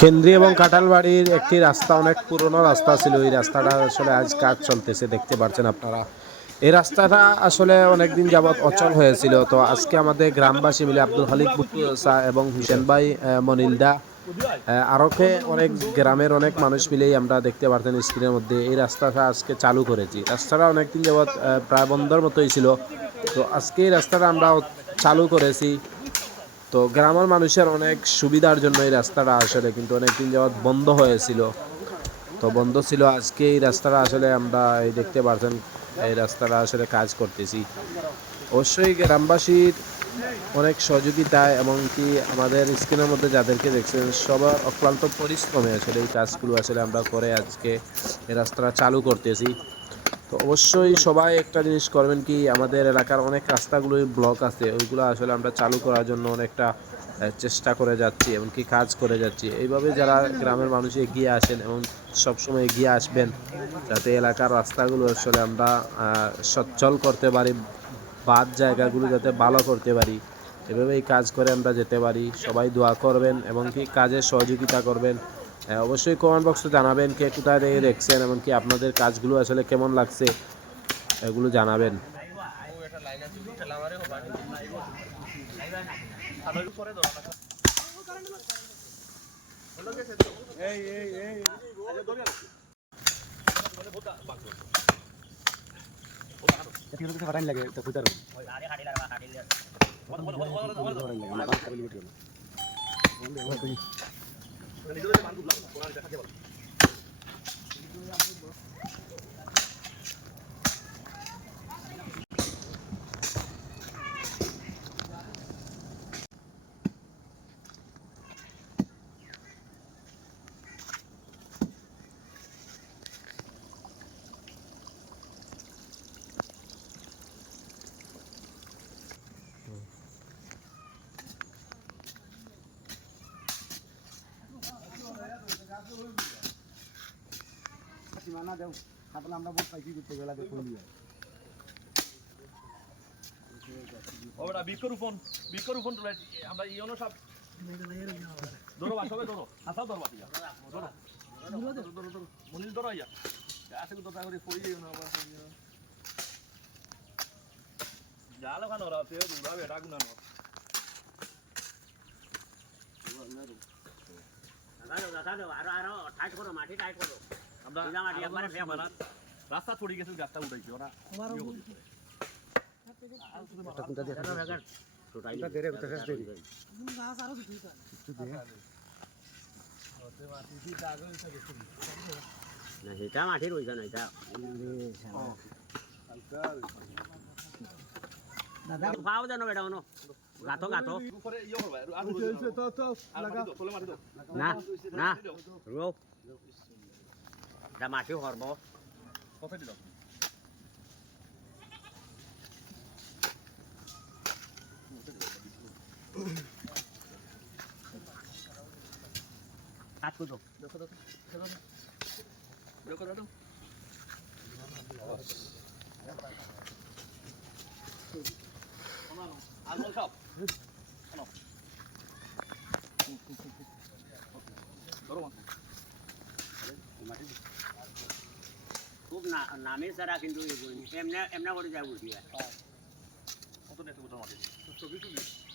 কেন্দ্রীয় এবং কাঁঠালবাড়ির একটি রাস্তা অনেক পুরনো রাস্তা ছিল। এই রাস্তাটা আসলে আজ কাজ চলতেছে, দেখতে পাচ্ছেন আপনারা। এই রাস্তাটা আসলে অনেক দিন যাবৎ অচল হয়েছিল। তো আজকে আমাদের গ্রামবাসী মিলে আব্দুল হালিক বুট্টু এবং হুসেন ভাই, মনিলদা, আরোকে অনেক গ্রামের অনেক মানুষ মিলেই আমরা দেখতে পারতেন স্ক্রিনের মধ্যে এই রাস্তাটা আজকে চালু করেছি। রাস্তাটা অনেকদিন যাবৎ প্রায় বন্ধর মতোই ছিল। তো আজকে এই রাস্তাটা আমরা চালু করেছি। তো গ্রামের মানুষের অনেক সুবিধার জন্য এই রাস্তাটা আসলে কিন্তু অনেকদিন যাবৎ বন্ধ হয়েছিল। তো বন্ধ ছিল, আজকে এই রাস্তাটা আসলে আমরা এই দেখতে পাচ্ছেন এই রাস্তাটা আসলে কাজ করতেছি। অবশ্যই গ্রামবাসীর অনেক সহযোগিতায় এমনকি আমাদের স্ক্রিনের মধ্যে যাদেরকে দেখছেন সবার অক্লান্ত পরিশ্রমে আসলে এই কাজগুলো আসলে আমরা করে আজকে এই রাস্তাটা চালু করতেছি। তো অবশ্যই সবাই একটা জিনিস করবেন কি, আমাদের এলাকার অনেক রাস্তাগুলোই ব্লক আছে, ওইগুলো আসলে আমরা চালু করার জন্য অনেকটা চেষ্টা করে যাচ্ছি, এমনকি কাজ করে যাচ্ছি। এইভাবে যারা গ্রামের মানুষ এগিয়ে আসেন এবং সবসময় এগিয়ে আসবেন যাতে এলাকার রাস্তাগুলো আসলে আমরা সচ্ছল করতে পারি, বাদ জায়গাগুলো যাতে ভালো করতে পারি, এভাবেই কাজ করে আমরা যেতে পারি। সবাই দোয়া করবেন এবং কি কাজে সহযোগিতা করবেন। অবশ্যই কমেন্ট বক্সে জানাবেন কে কোথায় থেকে দেখছেন, এমনকি আপনাদের কাজগুলো আসলে কেমন লাগছে এগুলো জানাবেন। বৃক্ষরোপণ আমরা ইয়নো সব ধরো সবাই ধরো আসাও ধরো ধরো মনিল ধরো ইয়া আছে তো তা করে পড়ি না আবার জালো খানো রা তেও দুরা বেটা গুনানো রাস্তা ছড়ি গেছে, গাছটা উঠাইছে ওরা এটা মাটি রয়েছে না, এটা পাও জানো বেটা কোনো গাতো গাতো না না রো এটা মাটি হরব কথা দিল কাজ করো দেখো দেখো দেখো দেখো আলমল সব খুব নামের ছাড়া কিন্তু এমনি এমনি করে যায় উঠিয়া কত নেছে মাটি 24